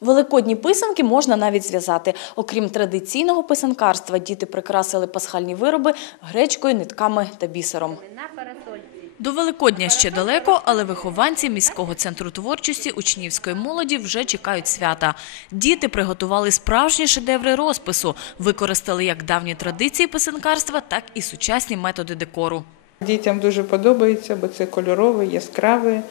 Великодні писанки можна навіть зв'язати. Окрім традиційного писанкарства, діти прикрасили пасхальні вироби гречкою, нитками та бісером. До Великодня ще далеко, але вихованці міського центру творчості учнівської молоді вже чекають свята. Діти приготували справжні шедеври розпису, використали як давні традиції писанкарства, так і сучасні методи декору. Дітям дуже подобається, бо це кольорове, яскраве.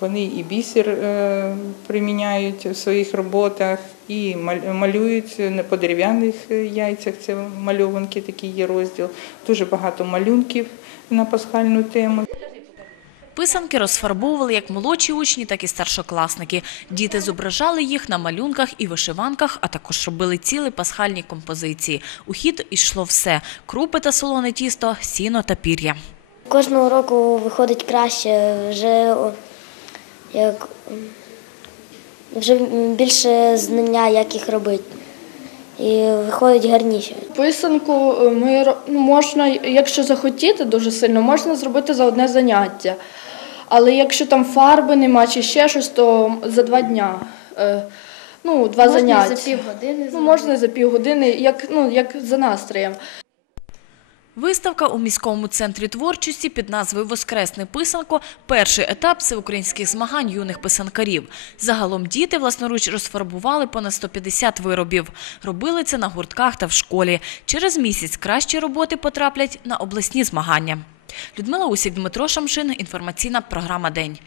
Вони і бісер е, приміняють в своїх роботах, і малюють не по дерев'яних е, яйцях. Це мальованки, такий є розділ. Дуже багато малюнків на пасхальну тему. Писанки розфарбовували як молодші учні, так і старшокласники. Діти зображали їх на малюнках і вишиванках, а також робили цілі пасхальні композиції. У хід йшло все – крупи та солоне тісто, сіно та пір'я. Кожного року виходить краще, вже як вже більше знання, як їх робити. І виходить гарніше. Писанку е, ми ну, можна, якщо захотіти дуже сильно, можна зробити за одне заняття. Але якщо там фарби нема чи ще щось, то за два дня. Е, Ну, два Можна заняття. за півгодини Ну, можна за півгодини, як, ну, як за настроєм. Виставка у міському центрі творчості під назвою «Воскресне писанко» – перший етап всеукраїнських змагань юних писанкарів. Загалом діти власноруч розфарбували понад 150 виробів. Робили це на гуртках та в школі. Через місяць кращі роботи потраплять на обласні змагання. Людмила Усік, Дмитро Шамшин. Інформаційна програма «День».